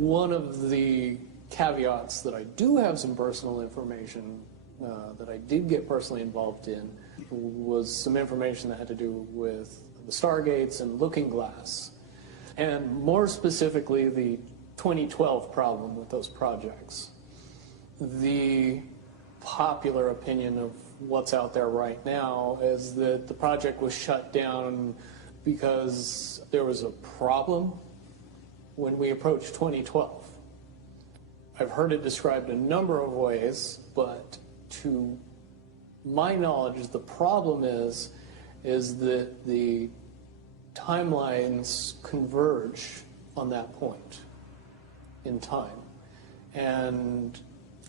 one of the caveats that I do have some personal information that I did get personally involved in was some information that had to do with the Stargates and Looking Glass, and more specifically the 2012 problem with those projects. The popular opinion of what's out there right now is that the project was shut down because there was a problem when we approached 2012. I've heard it described a number of ways, but to my knowledge, the problem is that the timelines converge on that point in time. And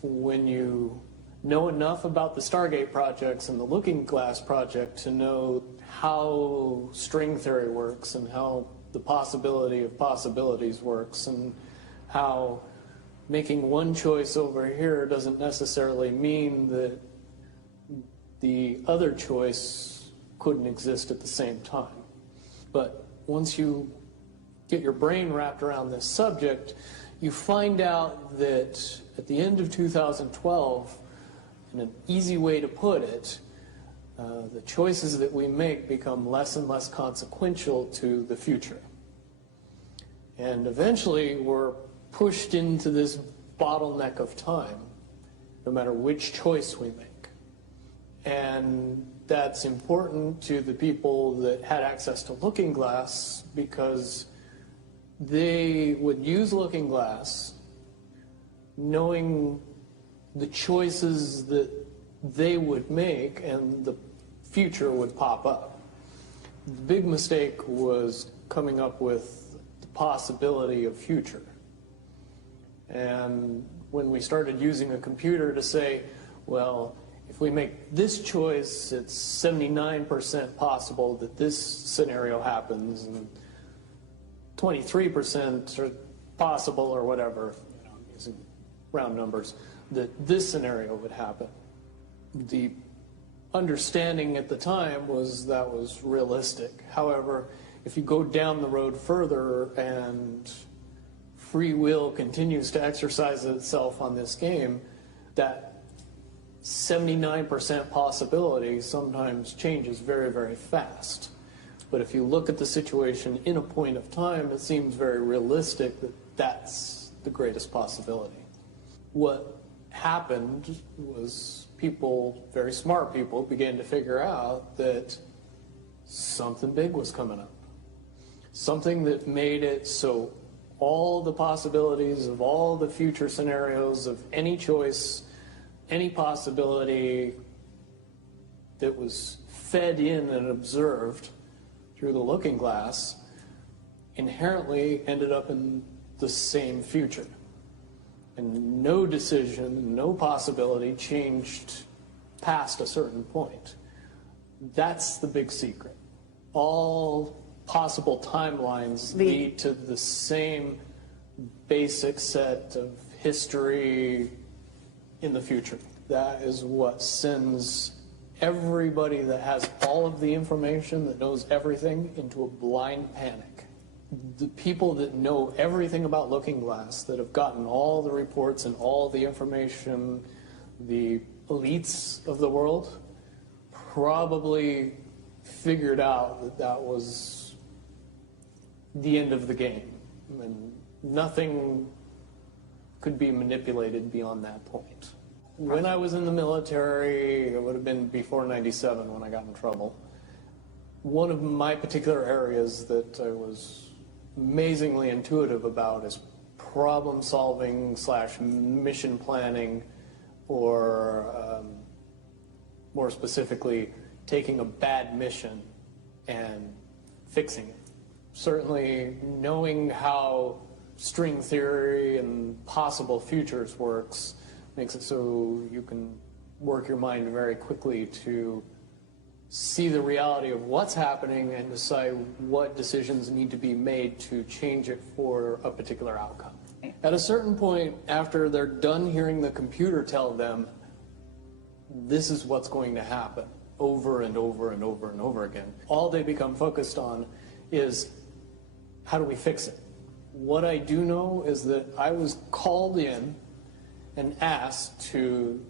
when you know enough about the Stargate projects and the Looking Glass project to know how string theory works and how the possibility of possibilities works and how making one choice over here doesn't necessarily mean that the other choice couldn't exist at the same time. But once you get your brain wrapped around this subject, you find out that at the end of 2012, in an easy way to put it, the choices that we make become less and less consequential to the future. And eventually we're pushed into this bottleneck of time, no matter which choice we make. And that's important to the people that had access to Looking Glass because they would use Looking Glass knowing the choices that they would make and the future would pop up. The big mistake was coming up with the possibility of future. And when we started using a computer to say, well, if we make this choice, it's 79% possible that this scenario happens, and 23% are possible, or whatever, using round numbers, that this scenario would happen. The understanding at the time was that was realistic. However, if you go down the road further and free will continues to exercise itself on this game, that 79% possibility sometimes changes very, very fast. But if you look at the situation in a point of time, it seems very realistic that that's the greatest possibility. What happened was people, very smart people, began to figure out that something big was coming up. Something that made it so all the possibilities of all the future scenarios of any choice, any possibility that was fed in and observed through the Looking Glass inherently ended up in the same future. And no decision, no possibility changed past a certain point. That's the big secret. All possible timelines lead to the same basic set of history in the future. That is what sends everybody that has all of the information, that knows everything, into a blind panic. The people that know everything about Looking Glass, that have gotten all the reports and all the information, the elites of the world, probably figured out that that was the end of the game. And nothing could be manipulated beyond that point. When I was in the military, it would have been before '97 when I got in trouble. One of my particular areas that I was amazingly intuitive about is problem solving / mission planning, or more specifically, taking a bad mission and fixing it. Certainly knowing how string theory and possible futures works makes it so you can work your mind very quickly to see the reality of what's happening and decide what decisions need to be made to change it for a particular outcome. At a certain point, after they're done hearing the computer tell them this is what's going to happen over and over and over and over again, all they become focused on is how do we fix it? What I do know is that I was called in and asked to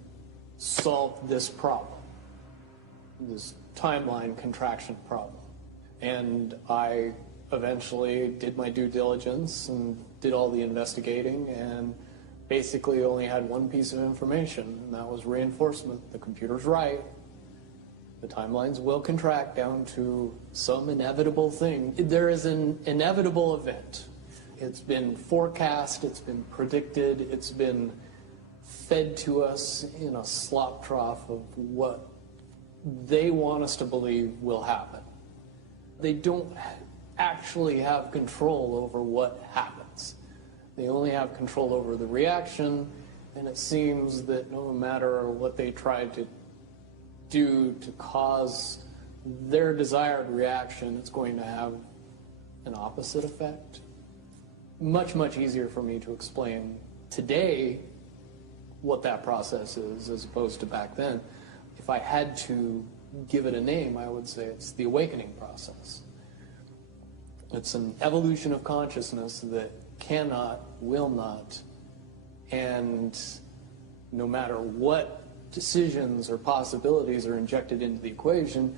solve this problem, this timeline contraction problem. And I eventually did my due diligence and did all the investigating and basically only had one piece of information, and that was reinforcement. The computer's right. The timelines will contract down to some inevitable thing. There is an inevitable event. It's been forecast, it's been predicted, it's been fed to us in a slop trough of what they want us to believe will happen. They don't actually have control over what happens. They only have control over the reaction, and it seems that no matter what they try to do to cause their desired reaction, it's going to have an opposite effect. Much, much easier for me to explain today what that process is as opposed to back then. If I had to give it a name, I would say it's the awakening process. It's an evolution of consciousness that cannot, will not, and no matter what decisions or possibilities are injected into the equation,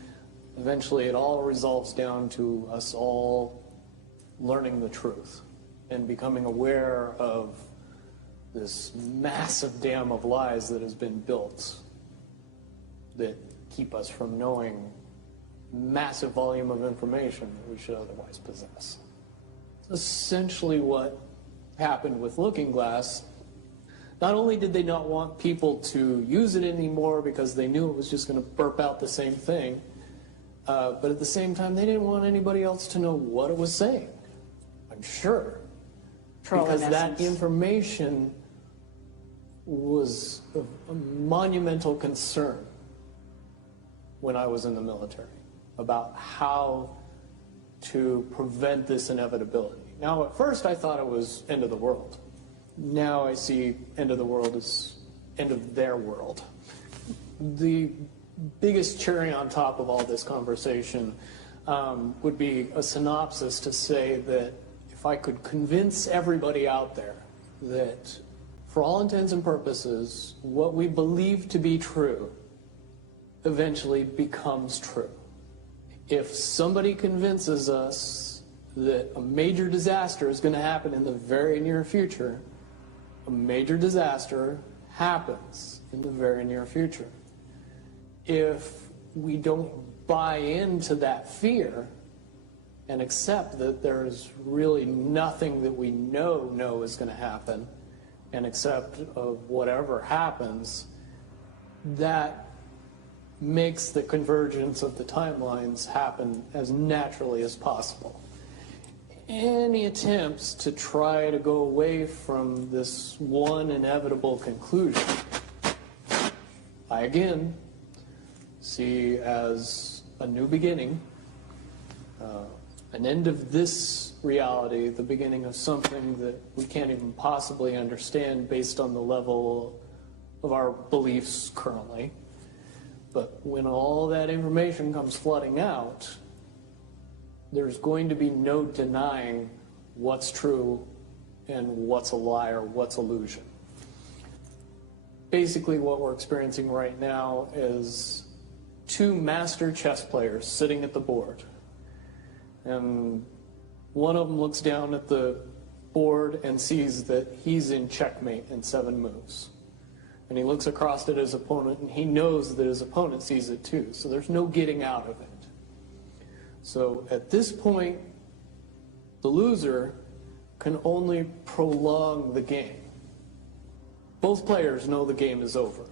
eventually it all resolves down to us all learning the truth and becoming aware of this massive dam of lies that has been built that keep us from knowing massive volume of information that we should otherwise possess. Essentially what happened with Looking Glass, not only did they not want people to use it anymore because they knew it was just going to burp out the same thing, but at the same time they didn't want anybody else to know what it was saying, I'm sure. Because that information was a monumental concern when I was in the military about how to prevent this inevitability. Now, at first I thought it was end of the world. Now I see end of the world as end of their world. The biggest cherry on top of all this conversation would be a synopsis to say that if I could convince everybody out there that for all intents and purposes, what we believe to be true eventually becomes true. If somebody convinces us that a major disaster is going to happen in the very near future, a major disaster happens in the very near future. If we don't buy into that fear and accept that there's really nothing that we know is going to happen, and accept of whatever happens, that makes the convergence of the timelines happen as naturally as possible. Any attempts to try to go away from this one inevitable conclusion, I again see as a new beginning, an end of this reality, the beginning of something that we can't even possibly understand based on the level of our beliefs currently. But when all that information comes flooding out, there's going to be no denying what's true and what's a lie or what's illusion. Basically what we're experiencing right now is two master chess players sitting at the board. And one of them looks down at the board and sees that he's in checkmate in 7 moves. And he looks across at his opponent and he knows that his opponent sees it too. So there's no getting out of it. So at this point, the loser can only prolong the game. Both players know the game is over.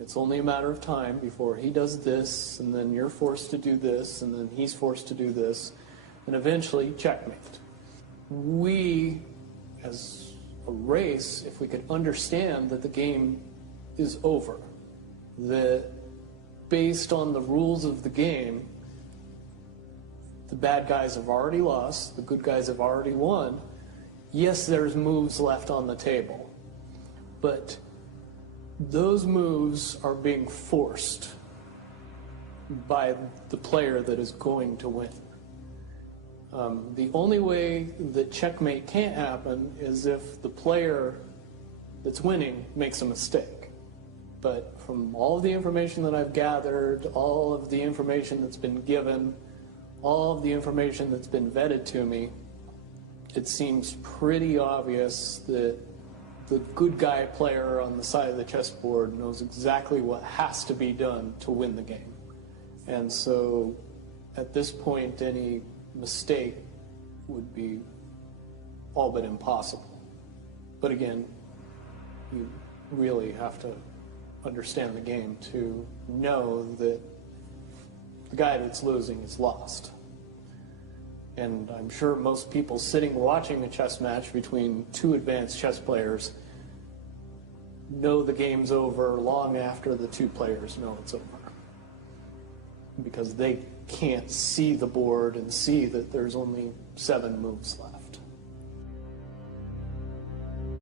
It's only a matter of time before he does this, and then you're forced to do this, and then he's forced to do this, and eventually checkmate. We, as a race, if we could understand that the game is over, that based on the rules of the game, the bad guys have already lost, the good guys have already won. Yes, there's moves left on the table, but those moves are being forced by the player that is going to win. The only way that checkmate can't happen is if the player that's winning makes a mistake. But from all of the information that I've gathered, all of the information that's been given, all of the information that's been vetted to me, it seems pretty obvious that the good guy player on the side of the chessboard knows exactly what has to be done to win the game. And so at this point, any mistake would be all but impossible. But again, you really have to understand the game to know that the guy that's losing is lost. And I'm sure most people sitting watching a chess match between two advanced chess players know the game's over long after the two players know it's over. Because they can't see the board and see that there's only 7 moves left.